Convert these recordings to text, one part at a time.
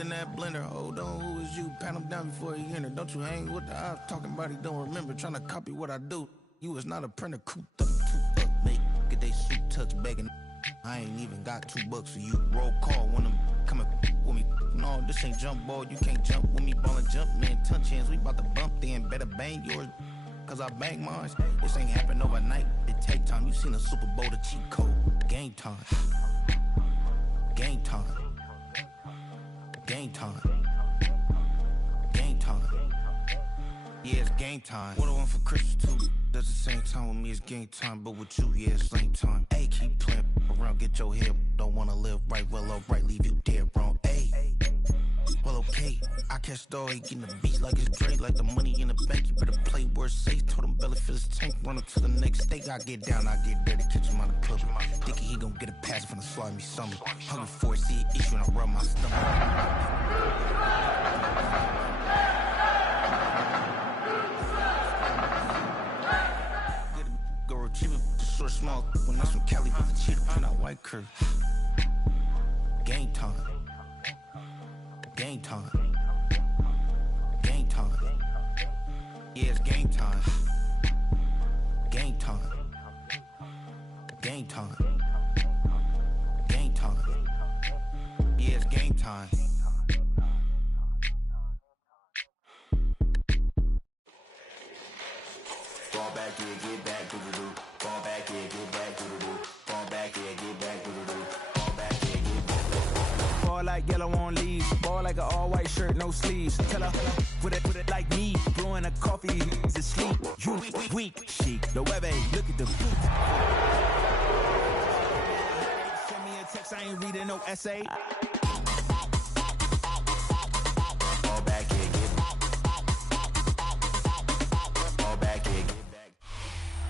in that blender. Hold on, who is you? Pat him down before he enter. Don't you hang with the ops talking about he don't remember. Trying to copy what I do. You was not a printer, cooped up, make get they suit touch begging. I ain't even got $2 for you. Roll call when I'm coming with me. No, this ain't jump ball. You can't jump with me. Ballin' jump, man. Touch hands. We about to bump then. Better bang yours, cause I bang mine. This ain't happen overnight. It take time. You seen a Super Bowl, the cheat code. Game time. Game time. Game time. Game time. Yeah, it's game time. What I want for Christmas too. Does the same time with me, it's game time. But with you, yeah, it's same time. Hey, keep playing around, get your head. Don't wanna live right, well, alright, leave you dead wrong. Hey, well, okay. I catch the dog, he getting the beat like it's Dre, like the money in the bank. You better play where it's safe. Told him belly fill his tank, run him to the next state. I get down, I get dirty, catch him on the club. Thinking he gon' get a pass from the slimy summer. Hungry for it, see it issue and I rub my stomach. Short, small, when that's from Cali with the cheetah print out white curve. Game time. Game time. Game time. Yeah, it's game time. Game time. Game time. Game time. Yeah, it's game time. Fall back, yeah, get back, do-do-do. Fall back, yeah, get back, do-do-do. Fall back, yeah, get back, do-do-do. Fall back, yeah, get back. Ball like yellow on leaves. Ball like an all-white shirt, no sleeves. Tell her, put it like me. Blowing a coffee, he's asleep. You weak, chic. The web look at the beat. Send me a text, I ain't reading no essay. Fall back, yeah, get back. Fall back, yeah, get back.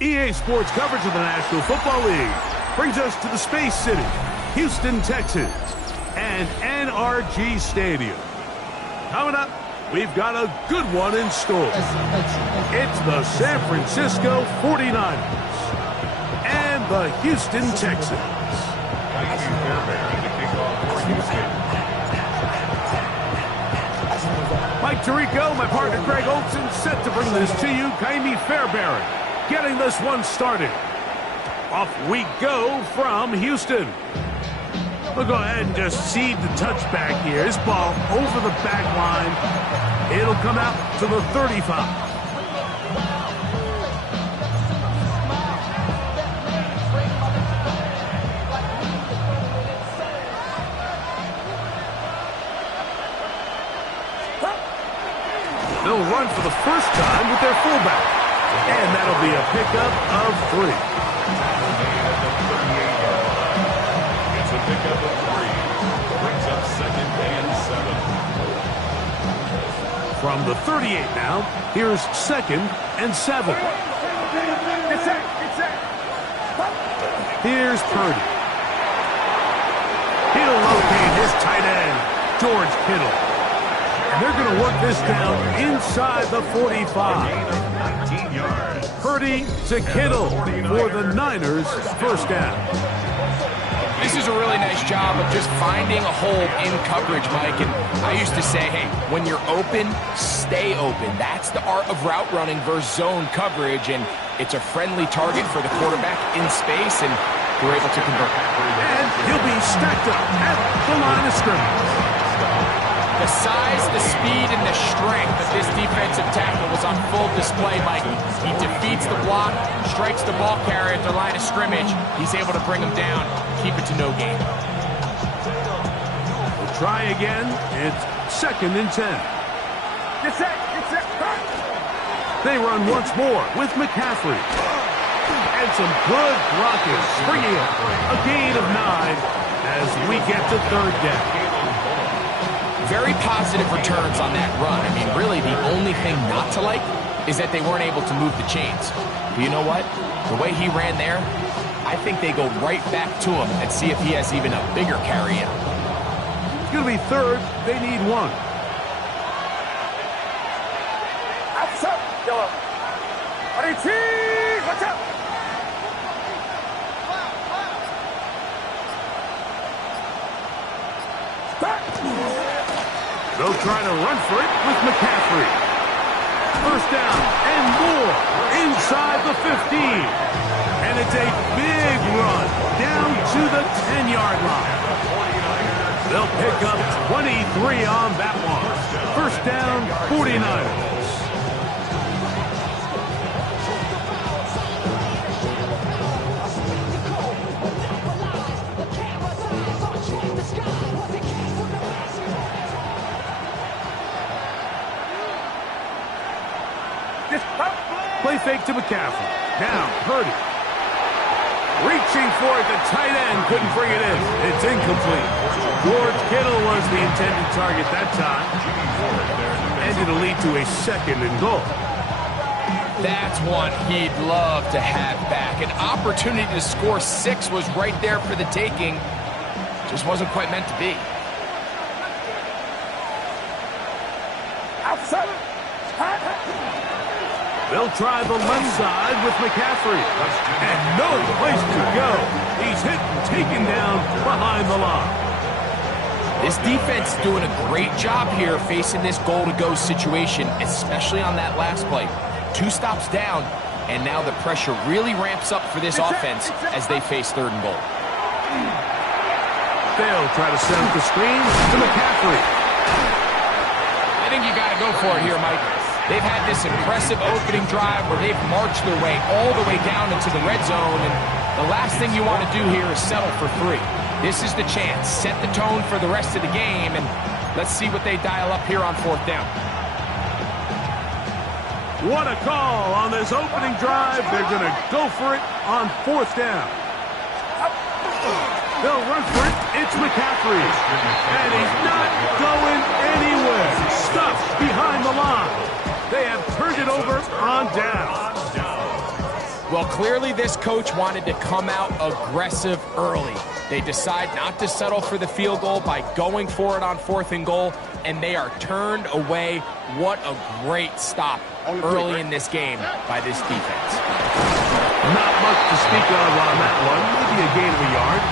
EA Sports coverage of the National Football League brings us to the Space City, Houston, Texas, and NRG Stadium. Coming up, we've got a good one in store. It's the San Francisco 49ers and the Houston Texans. Mike Tirico, my partner Greg Olson, set to bring this to you. Kaimi Fairbairn getting this one started. Off we go from Houston. We'll go ahead and just seed the touchback here. This ball over the back line. It'll come out to the 35. They'll run for the first time with their fullback. And that'll be a pickup of 3. It's a pickup of 3. Brings up 2nd and 7. From the 38 now, here's 2nd and 7. Here's Purdy. He'll locate his tight end, George Kittle. And they're going to work this down inside the 45. 19 yards. Purdy to Kittle for the Niners' first down. This is a really nice job of just finding a hole in coverage, Mike. And I used to say, hey, when you're open, stay open. That's the art of route running versus zone coverage. And it's a friendly target for the quarterback in space, and we're able to convert. And he'll be stacked up at the line of scrimmage. The size, the speed, and the strength of this defensive tackle was on full display, Mike. He defeats the block, strikes the ball carrier at the line of scrimmage. He's able to bring him down, keep it to no gain. We'll try again. It's 2nd and 10. They run once more with McCaffrey. And some good blocking, springing up a gain of 9 as we get to 3rd down. Very positive returns on that run. I mean, really, the only thing not to like is that they weren't able to move the chains. But you know what? The way he ran there, I think they go right back to him and see if he has even a bigger carry in. It's going to be 3rd. They need 1. Watch out! They'll try to run for it with McCaffrey. First down and more inside the 15. And it's a big run down to the 10-yard line. They'll pick up 23 on that one. First down, 49ers. Play fake to McCaffrey. Now, Purdy. Reaching for it, the tight end couldn't bring it in. It's incomplete. George Kittle was the intended target that time. And it'll lead to a second and goal. That's one he'd love to have back. An opportunity to score 6 was right there for the taking. Just wasn't quite meant to be. They'll try the left side with McCaffrey. And no place to go. He's hit and taken down behind the line. This defense is doing a great job here facing this goal-to-go situation, especially on that last play. 2 stops down, and now the pressure really ramps up for this offense as they face 3rd and goal. They'll try to set up the screen to McCaffrey. I think you got to go for it here, Mike. They've had this impressive opening drive where they've marched their way all the way down into the red zone, and the last thing you want to do here is settle for 3. This is the chance. Set the tone for the rest of the game, and let's see what they dial up here on 4th down. What a call on this opening drive. They're going to go for it on 4th down. They'll run for it. It's McCaffrey. And he's not going anywhere. Stuck behind the line. They have turned it over on down. Well, clearly this coach wanted to come out aggressive early. They decide not to settle for the field goal by going for it on 4th and goal, and they are turned away. What a great stop early in this game by this defense. Not much to speak of on that one. Maybe a gain of a yard.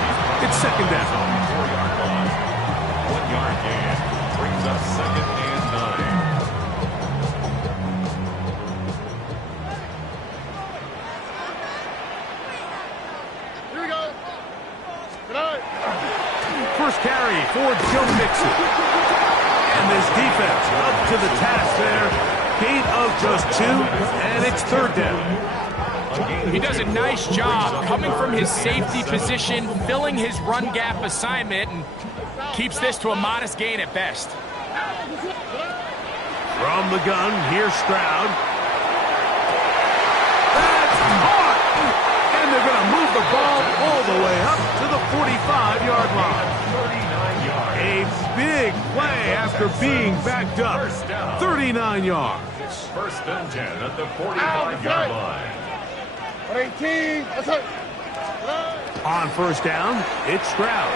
It's 2nd down. 1-yard gain brings up 2nd and 9. First carry for Joe Mixon. And this defense up to the task there. Gain of just 2, and it's 3rd down. He does a nice job coming from his safety position, filling his run gap assignment, and keeps this to a modest gain at best. From the gun, here's Stroud. That's caught! And they're going to move the ball all the way up to the 45-yard line. A big play after being backed up. 39 yards. 1st and 10 at the 45-yard line. 18. On 1st down, it's Stroud.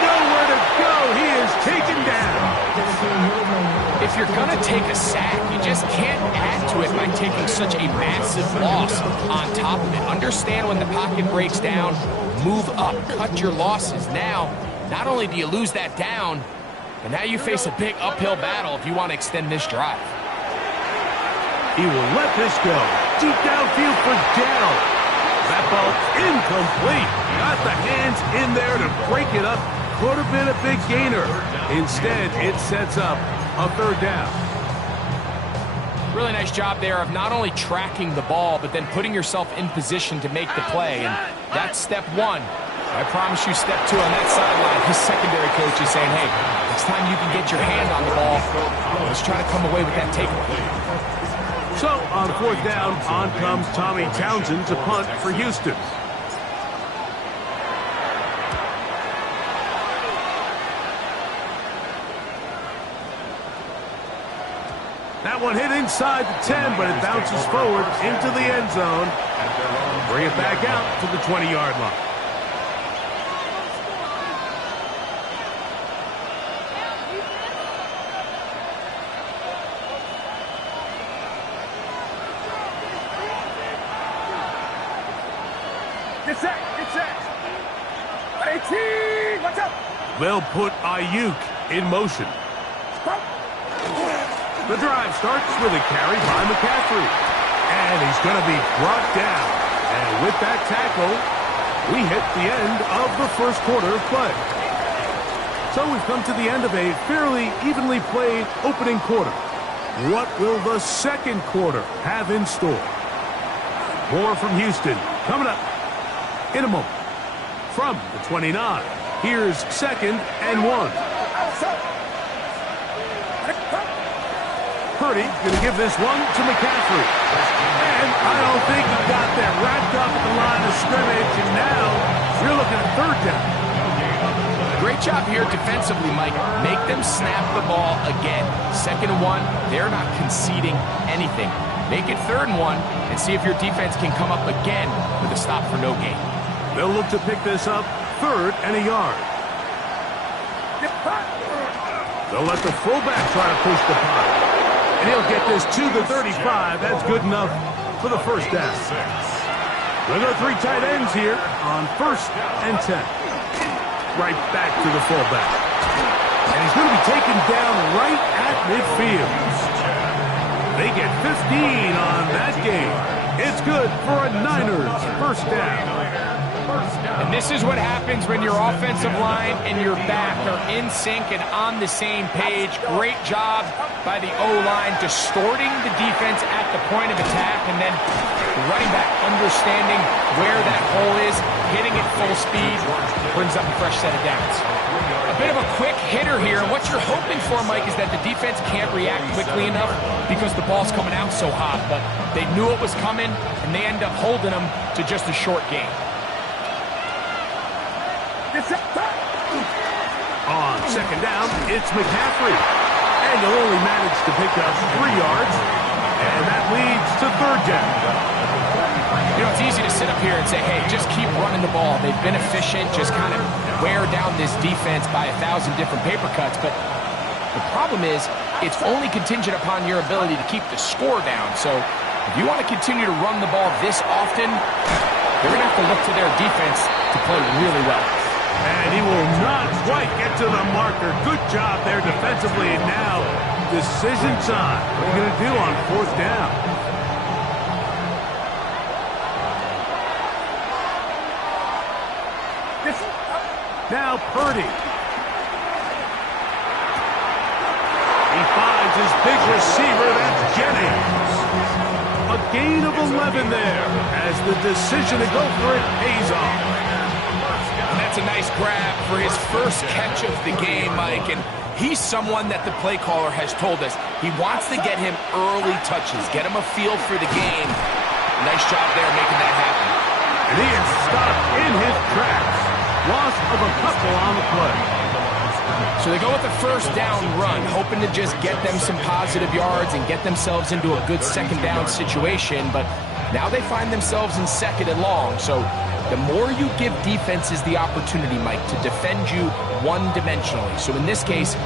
Nowhere to go. He is taken down. If you're going to take a sack, you just can't add to it by taking such a massive loss on top of it. Understand when the pocket breaks down, move up, cut your losses. Now, not only do you lose that down, but now you face a big uphill battle if you want to extend this drive. He will let this go. Deep downfield for Dell. That ball incomplete. Got the hands in there to break it up. Could have been a big gainer. Instead, it sets up a 3rd down. Really nice job there of not only tracking the ball, but then putting yourself in position to make the play. And that's step 1. I promise you step 2 on that sideline. His secondary coach is saying, hey, next time you can get your hand on the ball, let's try to come away with that takeaway. So, on 4th down, on comes Tommy Townsend to punt for Houston. That one hit inside the 10, but it bounces forward into the end zone. Bring it back out to the 20-yard line. Get set. 18, watch out. They'll put Ayuk in motion. The drive starts with a carry by McCaffrey. And he's going to be brought down. And with that tackle, we hit the end of the first quarter of play. So we've come to the end of a fairly evenly played opening quarter. What will the second quarter have in store? More from Houston coming up in a moment. From the 29, here's 2nd and 1. Purdy going to give this one to McCaffrey. And I don't think he got that wrapped up at the line of scrimmage, and now you're looking at 3rd down. Great job here defensively, Mike. Make them snap the ball again. 2nd and 1, they're not conceding anything. Make it 3rd and 1 and see if your defense can come up again with a stop for no gain. They'll look to pick this up 3rd and a yard. They'll let the fullback try to push the punt. And he'll get this to the 35. That's good enough for the 1st down. We'll go 3 tight ends here on 1st and 10. Right back to the fullback. And he's going to be taken down right at midfield. They get 15 on that game. It's good for a Niners 1st down. And this is what happens when your offensive line and your back are in sync and on the same page. Great job by the O-line distorting the defense at the point of attack, and then the running back understanding where that hole is, hitting it full speed, brings up a fresh set of downs. A bit of a quick hitter here. What you're hoping for, Mike, is that the defense can't react quickly enough because the ball's coming out so hot, but they knew it was coming, and they end up holding them to just a short gain. On 2nd down, it's McCaffrey. And he'll only manage to pick up 3 yards. And that leads to 3rd down. You know, it's easy to sit up here and say, hey, just keep running the ball. They've been efficient, just kind of wear down this defense by 1,000 different paper cuts. But the problem is, it's only contingent upon your ability to keep the score down. So if you want to continue to run the ball this often, they're going to have to look to their defense to play really well. And he will not quite get to the marker. Good job there defensively. And now, decision time. What are you going to do on 4th down? Now Purdy. He finds his big receiver, that's Jennings. A gain of 11 there as the decision to go for it pays off. And that's a nice grab for his first catch of the game, Mike. And he's someone that the play caller has told us he wants to get him early touches, get him a feel for the game. Nice job there making that happen. And he is stopped in his tracks. Loss of a couple on the play. So they go with the 1st down run, hoping to just get them some positive yards and get themselves into a good 2nd down situation. But now they find themselves in 2nd and long. So the more you give defenses the opportunity, Mike, to defend you one-dimensionally. So in this case,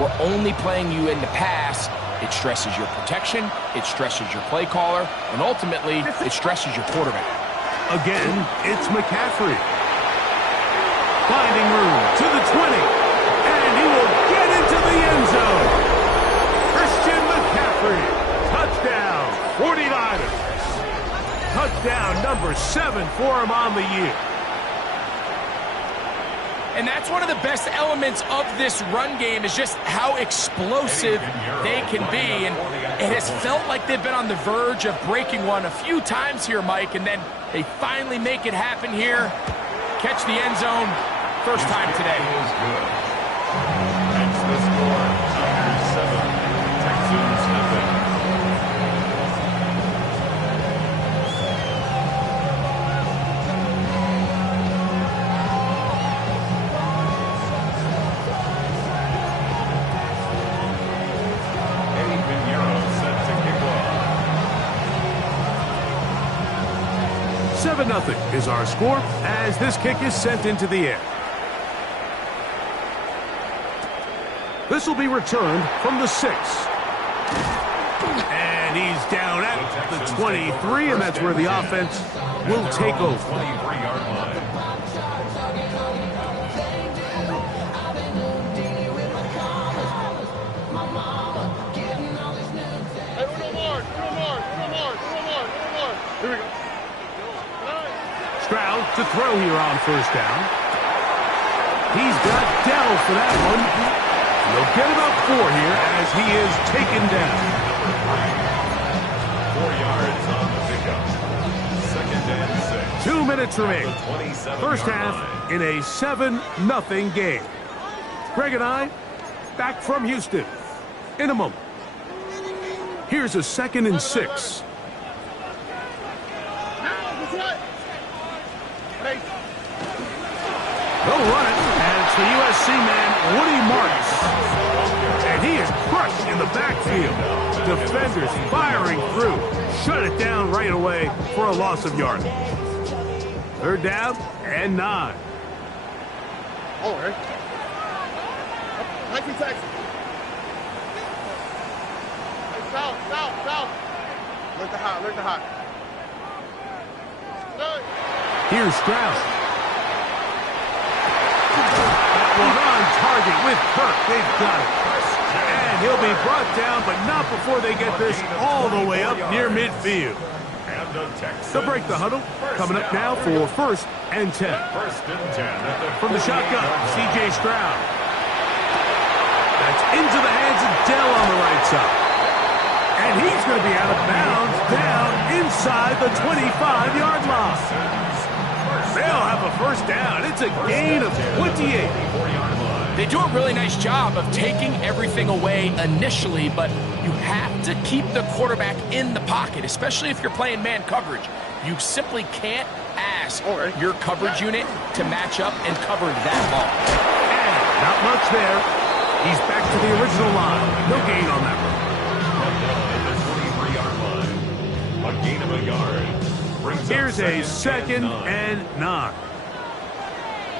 we're only playing you in the pass. It stresses your protection, it stresses your play caller, and ultimately, it stresses your quarterback. Again, it's McCaffrey. Finding room to the 20, and he will get into the end zone. Christian McCaffrey, touchdown, 49ers. Touchdown number 7 for him on the year. And that's one of the best elements of this run game is just how explosive they can be. And it has felt like they've been on the verge of breaking one a few times here, Mike, and then they finally make it happen here. Catch the end zone, first time today. That's the score, Niners 7, Texans nothing. Nothing is our score as this kick is sent into the air. This will be returned from the 6. And he's down at the 23, and that's where the offense will take over. 23-yard line. to throw here on first down. He's got Dell for that one. They'll get about 4 here as he is taken down. 4 yards on the pickup. 2nd and 6. 2 minutes remaining. First half in a 7-0 game. Greg and I back from Houston in a moment. Here's a 2nd and 6. They'll run it, and it's the USC man, Woody Marks. And he is crushed in the backfield. Defenders firing through. Shut it down right away for a loss of yardage. 3rd down and 9. All right. Nike Texans. South. Look the hot. Here's Stroud. That one on target with Kirk. They've got it. And he'll be brought down, but not before they get this all the way up near midfield. They'll break the huddle. Coming up now for 1st and 10. From the shotgun, C.J. Stroud. That's into the hands of Dell on the right side. And he's going to be out of bounds down inside the 25-yard line. They'll have a 1st down. It's a gain of 28. They do a really nice job of taking everything away initially, but you have to keep the quarterback in the pocket, especially if you're playing man coverage. You simply can't ask your coverage unit to match up and cover that ball. And not much there. He's back to the original line. No gain on that one. A gain of a yard. Here's a 2nd and 9.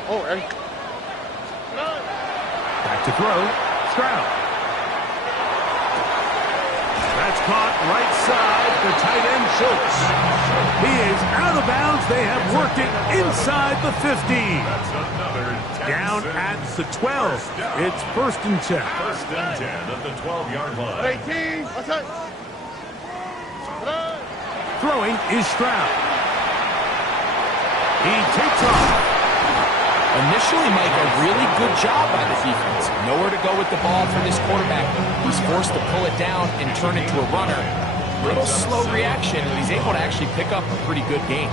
All right. Back to throw. Stroud. That's caught right side. The tight end Schultz. He is out of bounds. They have worked it inside the 15. Down at the 12. It's 1st and 10. 1st and 10 at the 12-yard line. 18. Throwing is Stroud. He takes off. Initially, Mike, a really good job by the defense. Nowhere to go with the ball for this quarterback. He's forced to pull it down and turn it to a runner. Little slow reaction, but he's able to actually pick up a pretty good game.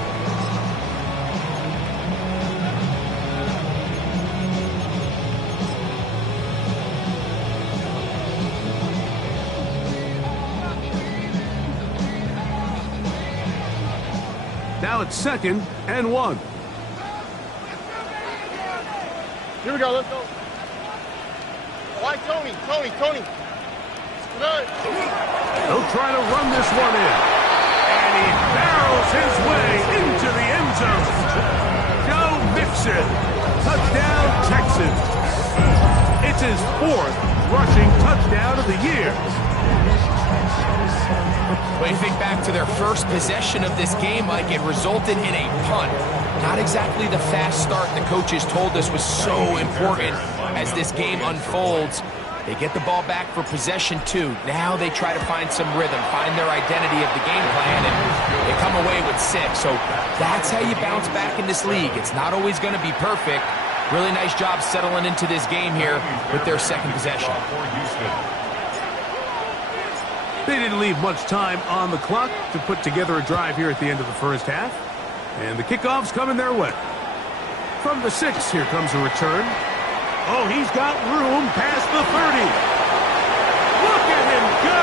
Now it's 2nd and 1. Here we go, let's go. Why Tony? They'll try to run this one in. And he barrels his way into the end zone. Joe Mixon. Touchdown, Texans. It's his 4th rushing touchdown of the year. When you think back to their first possession of this game, Mike, it resulted in a punt. Not exactly the fast start the coaches told us was so important as this game unfolds. They get the ball back for possession 2. Now they try to find some rhythm, find their identity of the game plan, and they come away with 6. So that's how you bounce back in this league. It's not always going to be perfect. Really nice job settling into this game here with their 2nd possession. They didn't leave much time on the clock to put together a drive here at the end of the 1st half. And the kickoff's coming their way. From the 6, here comes a return. Oh, he's got room past the 30. Look at him go!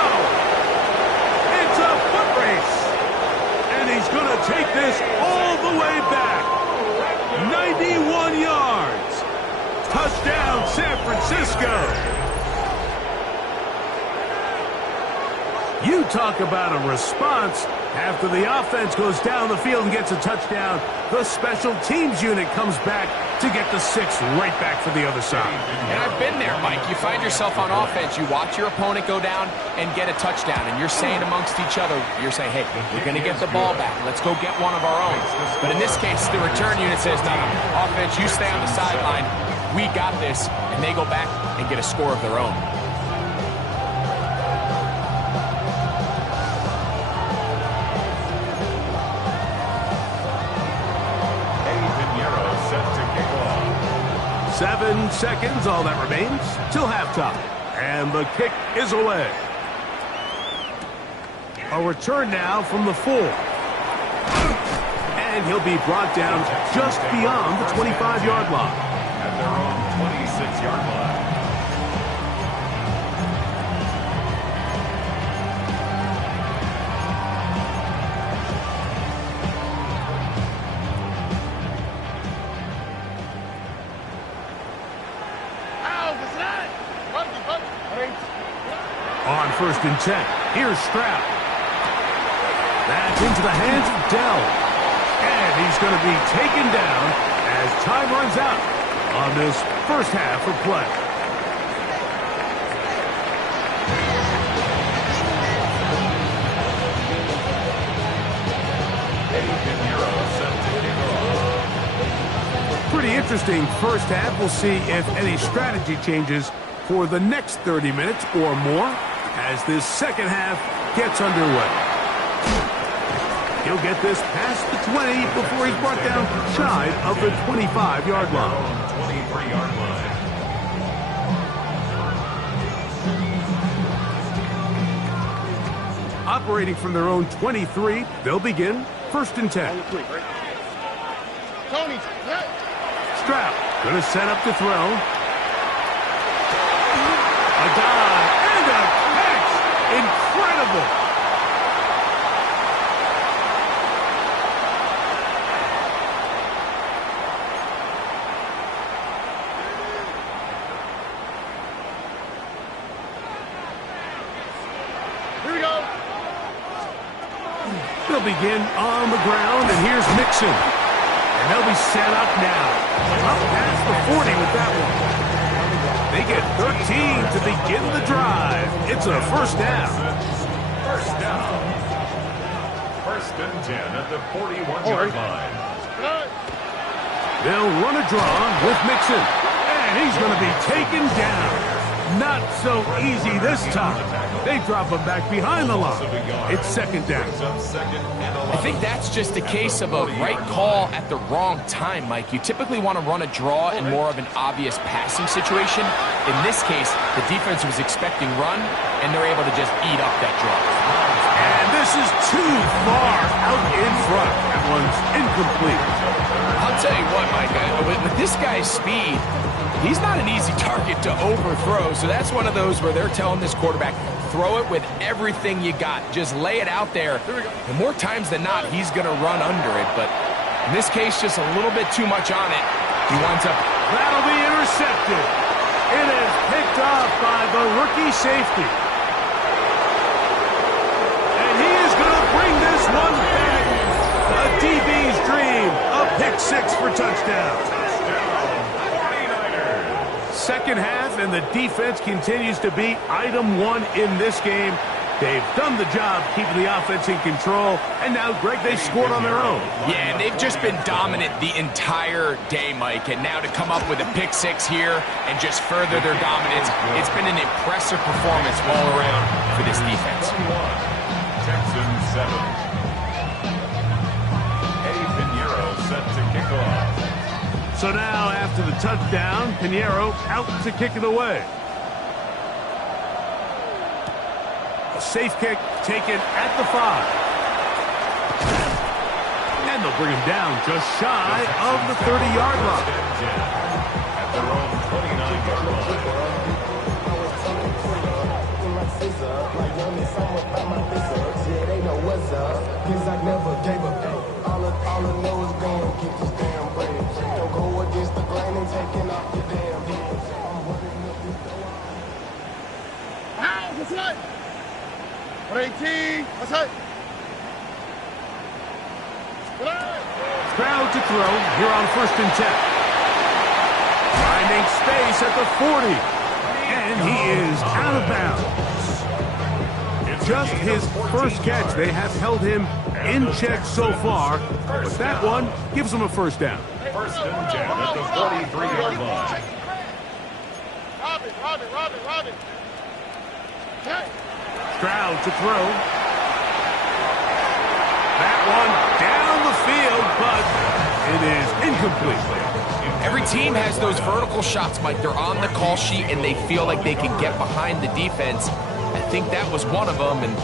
It's a foot race. And he's going to take this all the way back. 91 yards. Touchdown, San Francisco. You talk about a response. After the offense goes down the field and gets a touchdown, the special teams unit comes back to get the 6 right back for the other side. And I've been there, Mike. You find yourself on offense, you watch your opponent go down and get a touchdown, and you're saying amongst each other, you're saying, hey, we're going to get the ball back. Let's go get one of our own. But in this case, the return unit says, no, offense, you stay on the sideline. We got this. And they go back and get a score of their own. seconds, all that remains till halftime. And the kick is away. A return now from the 4. And he'll be brought down just beyond the 25-yard line. At their own 26-yard line. On 1st and 10, here's Stroud. That's into the hands of Dell. And he's going to be taken down as time runs out on this first half of play. Pretty interesting first half. We'll see if any strategy changes for the next 30 minutes or more as this second half gets underway. He'll get this past the 20 before he's brought down shy of the 25-yard line. 23-yard line. Operating from their own 23, they'll begin 1st and 10. Tony, Stroud going to set up to throw. A dive and a catch. Incredible. here we go. They'll begin on the ground, and here's Mixon. And they'll be set up now. Up past the 40 with that one. They get 13 to begin the drive. It's a first down. First down. 1st and 10 at the 41-yard line. They'll run a draw with Mixon. And he's going to be taken down. Not so easy this time. They drop him back behind the line. It's 2nd down. I think that's just a case of a right call at the wrong time, Mike. You typically want to run a draw in more of an obvious passing situation. In this case, the defense was expecting run, and they're able to just eat up that draw. And this is too far out in front. That one's incomplete. I'll tell you what, Mike, with this guy's speed, he's not an easy target to overthrow, so that's one of those where they're telling this quarterback, throw it with everything you got. Just lay it out there. And more times than not, he's going to run under it. But in this case, just a little bit too much on it. He winds up. That'll be intercepted. It is picked off by the rookie safety. And he is going to bring this one back. A DB's dream. A pick 6 for touchdown. Second half, and the defense continues to be item 1 in this game. They've done the job keeping the offense in control, and now, Greg, they scored on their own. Yeah, and they've just been dominant the entire day, Mike, and now to come up with a pick 6 here and just further their dominance, it's been an impressive performance all around for this defense. Texans 7. Eddie Pinheiro set to kick off. So now, after the touchdown, Pinheiro out to kick it away. A safe kick taken at the 5. And they'll bring him down just shy of the 30-yard line. At their own 29-yard line. Stroud to throw here on 1st and 10. Finding space at the 40. And he is out of bounds. Just his first catch. They have held him in check so far, but that one gives him a first down. 1st and 10 at the 43-yard line. Robin. Stroud to throw. That one down the field, but it is incomplete. Every team has those vertical shots, Mike. They're on the call sheet, and they feel like they can get behind the defense. I think that was one of them, and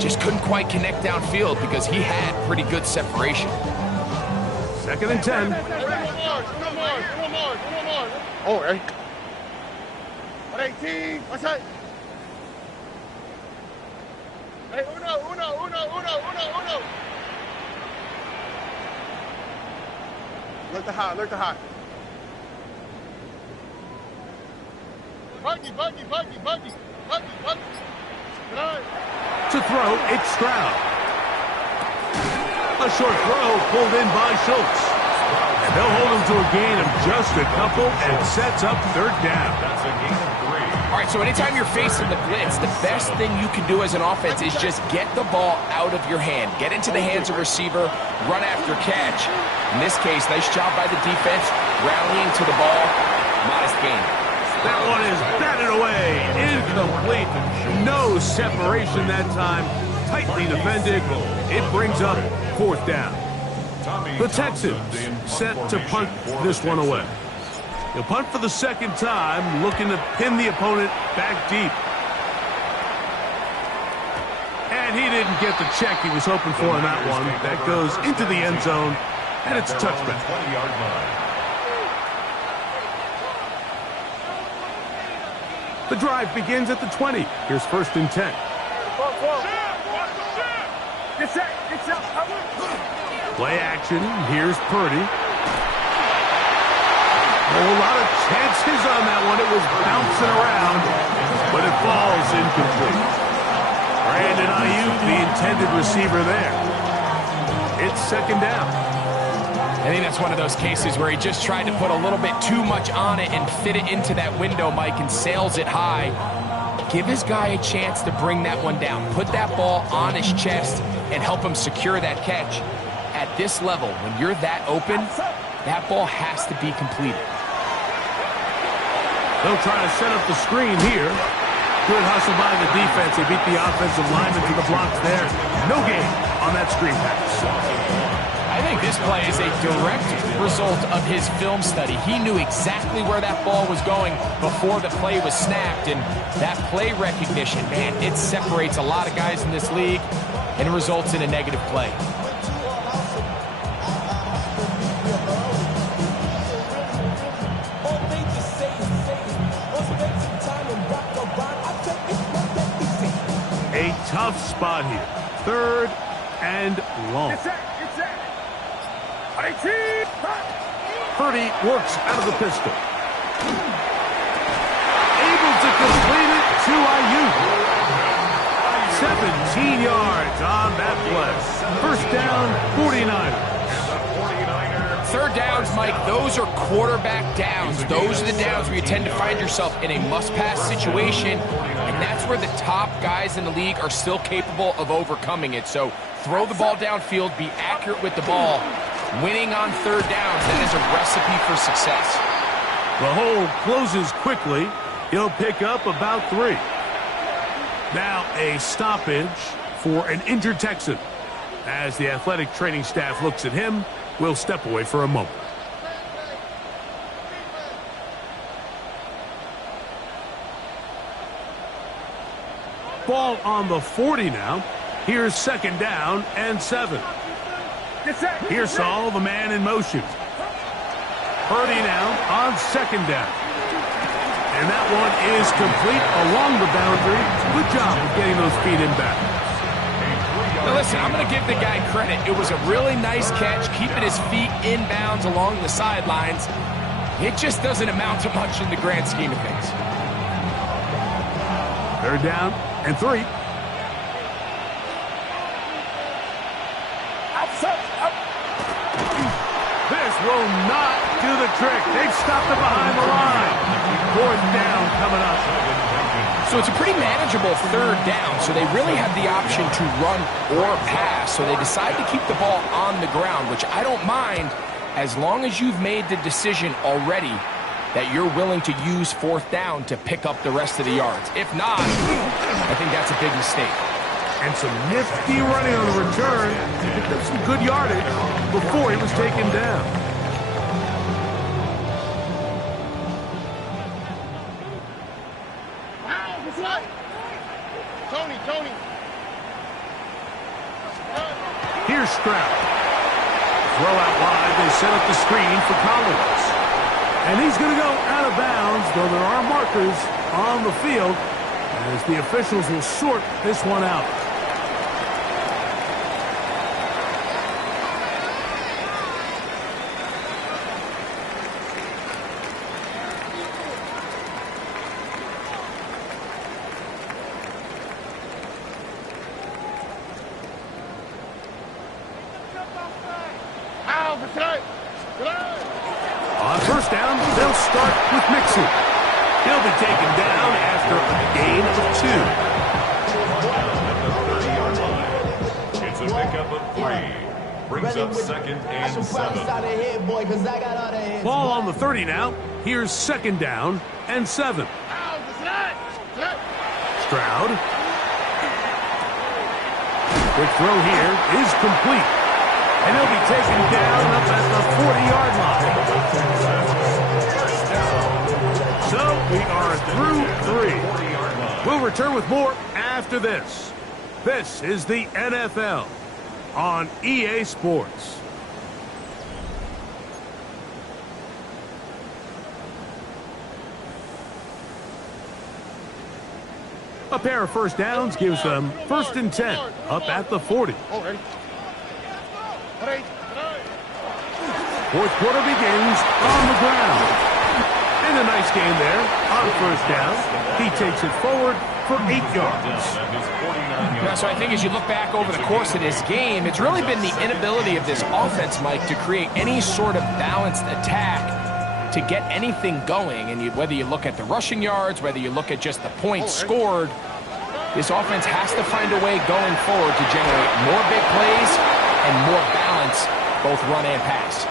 just couldn't quite connect downfield because he had pretty good separation. 2nd and 10. Oh, hey. 18. What's that? Hey, uno. Look the high. Buggy. To throw, it's Stroud. A short throw pulled in by Schultz. And they'll hold him to a gain of just a couple and sets up 3rd down. That's a gain of 3. All right, so anytime you're facing the blitz, the best thing you can do as an offense is just get the ball out of your hand. Get into the hands of receiver, run after catch. In this case, nice job by the defense, rallying to the ball. Modest gain. That one is batted away. Incomplete. No separation that time. Tightly defended. It brings up 4th down. The Texans set to punt this one away. He'll punt for the 2nd time, looking to pin the opponent back deep. And he didn't get the check he was hoping for on that one. That goes into the end zone, and it's a touchback. 20-yard line. The drive begins at the 20. Here's 1st and 10. Play action. Here's Purdy. A lot of chances on that one. It was bouncing around, but it falls incomplete. Brandon Ayuk, the intended receiver there. It's 2nd down. I think that's one of those cases where he just tried to put a little bit too much on it and fit it into that window, Mike, and sails it high. Give his guy a chance to bring that one down. Put that ball on his chest and help him secure that catch. At this level, when you're that open, that ball has to be completed. They'll try to set up the screen here. Good hustle by the defense. They beat the offensive lineman to the blocks there. No gain on that screen pass. I think this play is a direct result of his film study. He knew exactly where that ball was going before the play was snapped, and that play recognition, man, it separates a lot of guys in this league and results in a negative play. A tough spot here. 3rd and long. Purdy works out of the pistol. Able to complete it to Ayuk. 17 yards on that play. 1st down, 49ers. 3rd downs, Mike, those are quarterback downs. Those are the downs where you tend to find yourself in a must-pass situation, and that's where the top guys in the league are still capable of overcoming it. So throw the ball downfield, be accurate with the ball. Winning on 3rd downs, that is a recipe for success. The hole closes quickly. He'll pick up about 3. Now a stoppage for an injured Texan. As the athletic training staff looks at him, we'll step away for a moment. Ball on the 40 now. Here's 2nd down and 7. Here's Saul, the man in motion. Purdy now on 2nd down. And that one is complete along the boundary. Good job of getting those feet in back. Now listen, I'm going to give the guy credit. It was a really nice catch, keeping his feet inbounds along the sidelines. It just doesn't amount to much in the grand scheme of things. 3rd down and 3. This will not do the trick. They've stopped it behind the line. 4th down coming up. So it's a pretty manageable 3rd down, so they really have the option to run or pass, so they decide to keep the ball on the ground, which I don't mind as long as you've made the decision already that you're willing to use 4th down to pick up the rest of the yards. If not, I think that's a big mistake. And some nifty running on the return. He picked up some good yardage before he was taken down. Tony. Here's Stroud. Throw out wide. They set up the screen for Collins. And he's going to go out of bounds, though there are markers on the field, as the officials will sort this one out. On first down, they'll start with Mixon. He'll be taken down after a gain of 2. It's a pickup of 3. Brings up 2nd and 7. Ball on the 30 now. Here's 2nd down and 7. Stroud. Quick throw here is complete. And he'll be taken down up at the 40-yard line. So we are through 3. We'll return with more after this. This is the NFL on EA Sports. A pair of first downs gives them 1st and 10 up at the 40. Fourth quarter begins on the ground. And a nice game there on first down. He takes it forward for 8 yards. Yeah, so I think as you look back over the course of this game, it's really been the inability of this offense, Mike, to create any sort of balanced attack to get anything going. And whether you look at the rushing yards, whether you look at just the points scored, this offense has to find a way going forward to generate more big plays and more balance, both run and pass.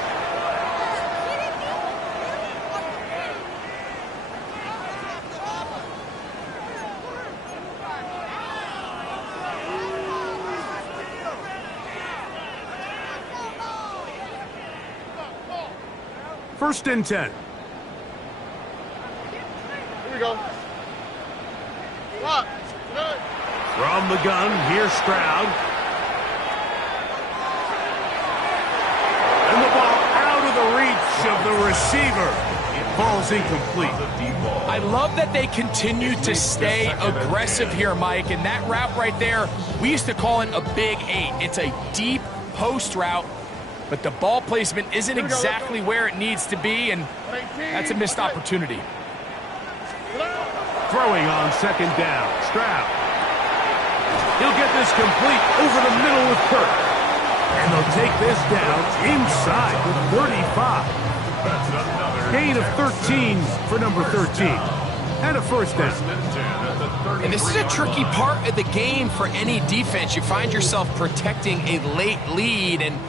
First and 10. Here we go. Lock. From the gun, here's Stroud. And the ball out of the reach of the receiver. It falls incomplete. I love that they continue to stay aggressive here, Mike. And that route right there, we used to call it a big 8. It's a deep post route, but the ball placement isn't exactly where it needs to be, and that's a missed opportunity. Throwing on 2nd down, Stroud. He'll get this complete over the middle with Kirk. And they'll take this down inside the 35. Gain of 13 for number 13. And a first down. And this is a tricky part of the game for any defense. You find yourself protecting a late lead, and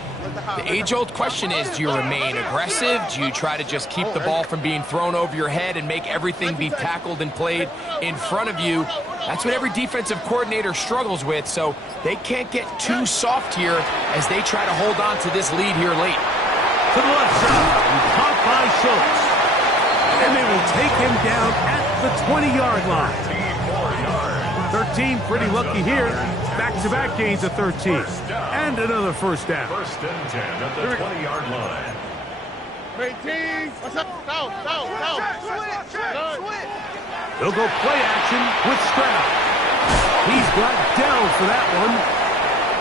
the age-old question is, do you remain aggressive? Do you try to just keep the ball from being thrown over your head and make everything be tackled and played in front of you? That's what every defensive coordinator struggles with, so they can't get too soft here as they try to hold on to this lead here late. To the left side, caught by Schultz. And they will take him down at the 20-yard line. 13, pretty lucky here. Back-to-back gains of 13. And another first down. 1st and 10 at the 20-yard line. 18. What's up? Down. They'll go play action with Stroud. He's got Dell for that one.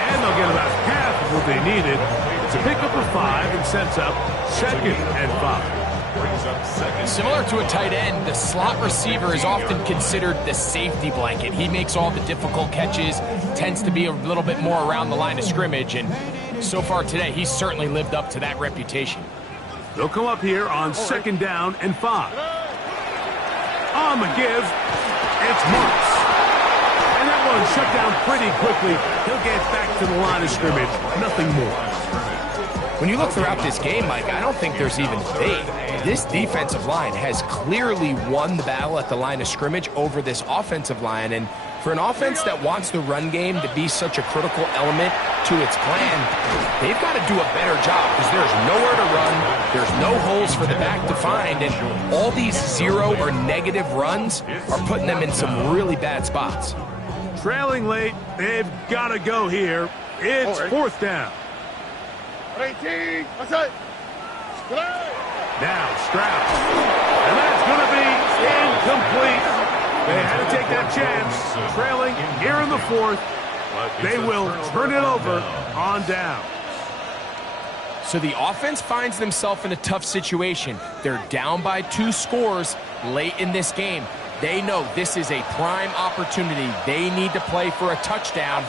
And they'll get about half of what they needed. It's a pickup of 5 and sets up 2nd and 5. Similar to a tight end, the slot receiver is often considered the safety blanket. He makes all the difficult catches, tends to be a little bit more around the line of scrimmage, and so far today, he's certainly lived up to that reputation. They'll come up here on 2nd down and 5. On the give, it's Marks. And that one shut down pretty quickly. He'll get back to the line of scrimmage, nothing more. When you look throughout this game, Mike, I don't think there's even debate. This defensive line has clearly won the battle at the line of scrimmage over this offensive line, and for an offense that wants the run game to be such a critical element to its plan, they've got to do a better job because there's nowhere to run, there's no holes for the back to find, and all these 0 or negative runs are putting them in some really bad spots. trailing late. They've got to go here. It's fourth down. 18. What's that? Now Stroud. And that's going to be incomplete. They had to take that chance. Trailing here in the fourth. They will turn it over on down. So the offense finds themselves in a tough situation. They're down by 2 scores late in this game. They know this is a prime opportunity. They need to play for a touchdown.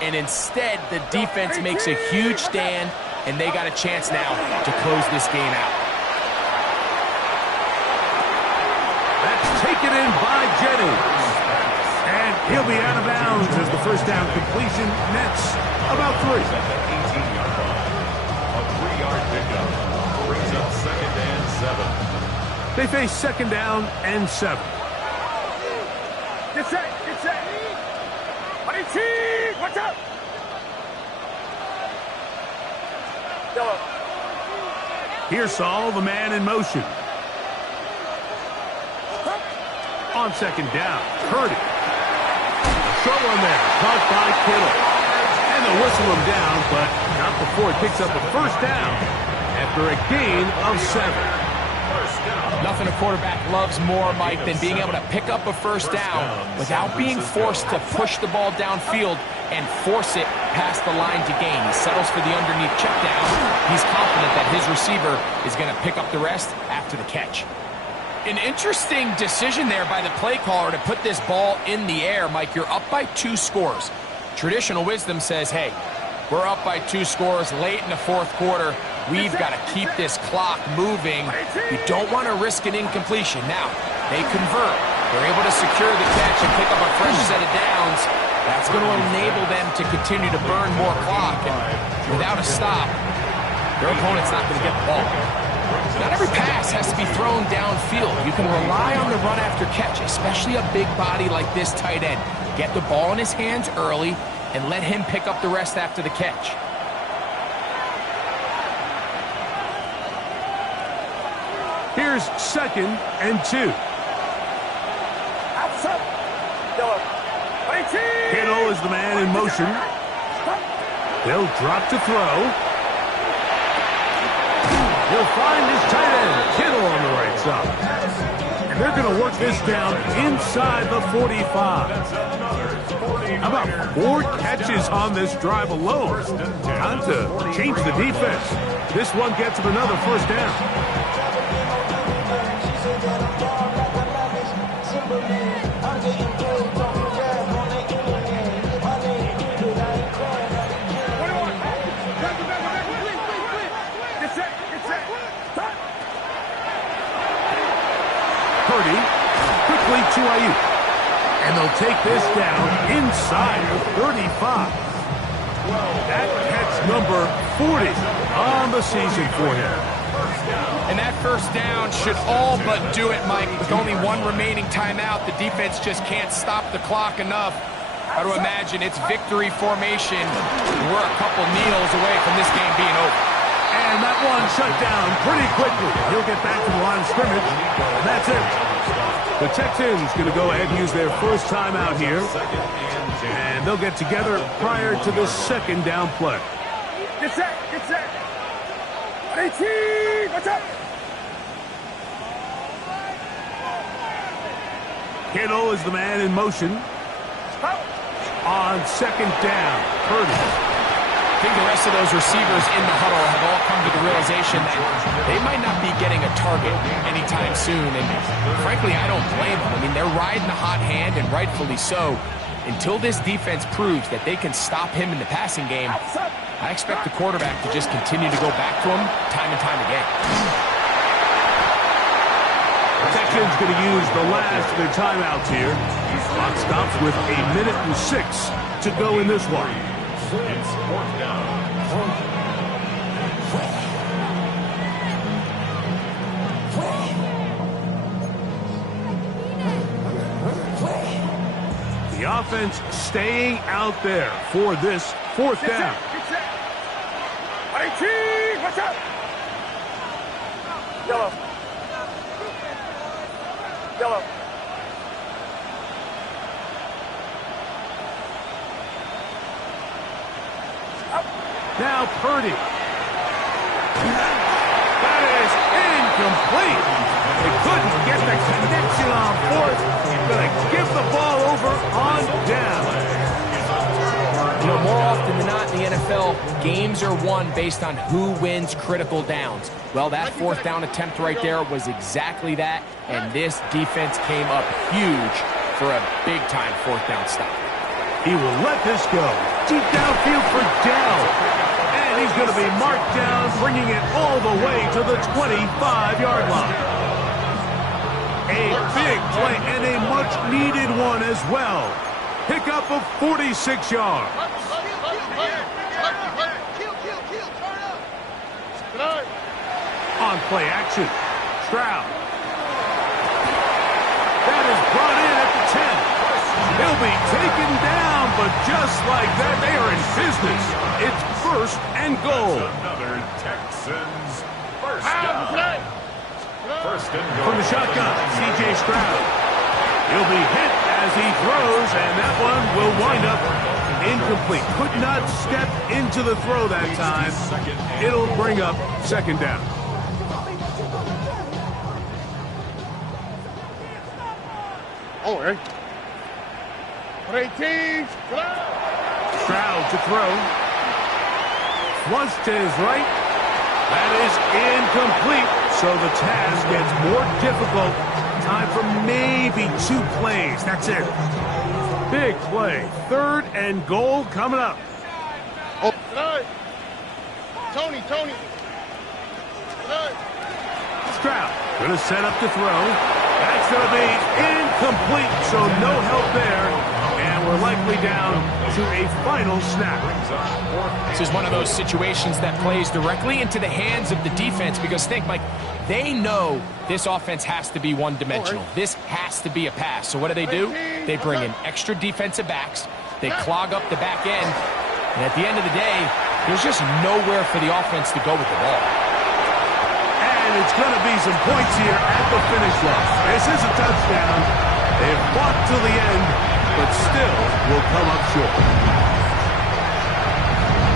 And instead, the defense makes a huge stand, and they got a chance now to close this game out. That's taken in by Jennings. And he'll be out of bounds as the first down completion nets about 3. A 3-yard pickup brings up 2nd and 7. They face 2nd down and 7. Get set. Get set. 18. Watch out. Here's Saul, the man in motion. On 2nd down, Purdy. Short one there, caught by Kittle. And they'll whistle him down, but not before he picks up a first down after a gain of 7. Nothing a quarterback loves more, Mike, than being able to pick up a first down without being forced to push the ball downfield and force it past the line to gain. He settles for the underneath check down. He's confident that his receiver is going to pick up the rest after the catch. An interesting decision there by the play caller to put this ball in the air. Mike, you're up by 2 scores. Traditional wisdom says, hey, we're up by 2 scores late in the fourth quarter. We've got to keep this clock moving. You don't want to risk an incompletion. Now, they convert. They're able to secure the catch and pick up a fresh set of downs. That's going to enable them to continue to burn more clock. And without a stop, their opponent's not going to get the ball. Not every pass has to be thrown downfield. You can rely on the run after catch, especially a big body like this tight end. Get the ball in his hands early and let him pick up the rest after the catch. Here's 2nd and 2. Kittle is the man in motion. They'll drop to throw. He'll find his tight end, Kittle, on the right side. And they're going to work this down inside the 45. How about 4 catches on this drive alone? Time to change the defense. This one gets him another first down. Purdy quickly to Ayuk. And they'll take this down inside the 35. That catch number 40 on the season for him. And that first down should all but do it, Mike. With only 1 remaining timeout, the defense just can't stop the clock enough. I would imagine it's victory formation. We're a couple kneels away from this game being over. And that one shut down pretty quickly. He'll get back to the line of scrimmage. And that's it. The Texans going to go ahead and use their first timeout here. And they'll get together prior to the 2nd down play. Get set. Get set. 18. What's up? Kittle is the man in motion. On 2nd down, Purdy. I think the rest of those receivers in the huddle have all come to the realization that they might not be getting a target anytime soon. And frankly, I don't blame them. I mean, they're riding the hot hand, and rightfully so. Until this defense proves that they can stop him in the passing game, I expect the quarterback to just continue to go back to him time and time again. The Texans going to use the last of their timeouts here. Clock stops with 1:06 to go in this one. It's 4th down. The offense staying out there for this 4th down. 18. What's up? Yellow. Now Purdy. That is incomplete. They couldn't get the connection on fourth. Going to give the ball over on down. You know, more often than not in the NFL, games are won based on who wins critical downs. Well, that fourth down attempt right there was exactly that, and this defense came up huge for a big-time fourth down stop. He will let this go. Deep downfield for Dell. And he's going to be marked down, bringing it all the way to the 25-yard line. A big play and a much-needed one as well. Pickup of 46 yards. On play action, Stroud. That is brought in at the 10. He'll be taken down, but just like that, they are in business. It's first and goal. Another Texans first down. First and goal. From the shotgun, C.J. Stroud. He'll be hit as he throws, and that one will wind up incomplete. Could not step into the throw that time. It'll bring up second down. Oh, hey. 18. Stroud to throw. Flush to his right. That is incomplete. So the task gets more difficult. Time for maybe 2 plays. That's it. Big play. Third and goal coming up. Oh, Tony. Stroud going to set up to throw. That's going to be incomplete, so no help there. And we're likely down to a final snap. This is one of those situations that plays directly into the hands of the defense because think, Mike, they know this offense has to be one-dimensional. This has to be a pass. So what do? They bring in extra defensive backs. They clog up the back end. And at the end of the day, there's just nowhere for the offense to go with the ball. And it's going to be some points here at the finish line. This is a touchdown. They've fought to the end, but still will come up short.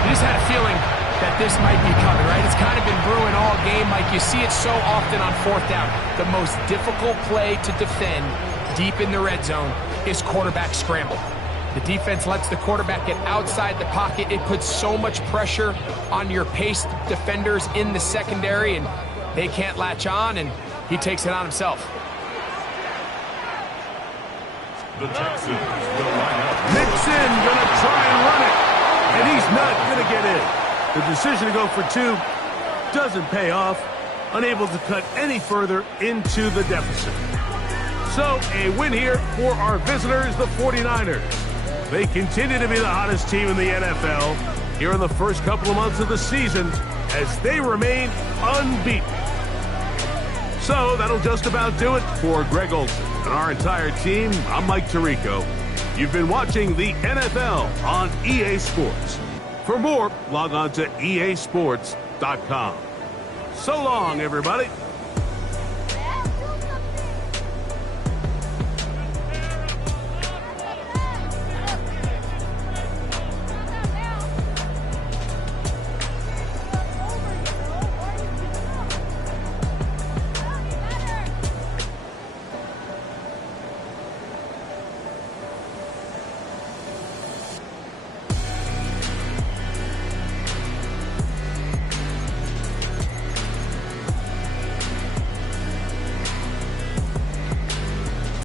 You just had a feeling that this might be coming, right? It's kind of been brewing all game, Mike. You see it so often on fourth down. The most difficult play to defend deep in the red zone is quarterback scramble. The defense lets the quarterback get outside the pocket. It puts so much pressure on your paced defenders in the secondary, and they can't latch on, and he takes it on himself. The Texans will line up. Mixon going to try and run it, and he's not going to get in. The decision to go for 2 doesn't pay off, unable to cut any further into the deficit. So a win here for our visitors, the 49ers. They continue to be the hottest team in the NFL here in the first couple of months of the season as they remain unbeaten. So that'll just about do it for Greg Olsen and our entire team. I'm Mike Tirico. You've been watching the NFL on EA Sports. For more, log on to easports.com. So long, everybody.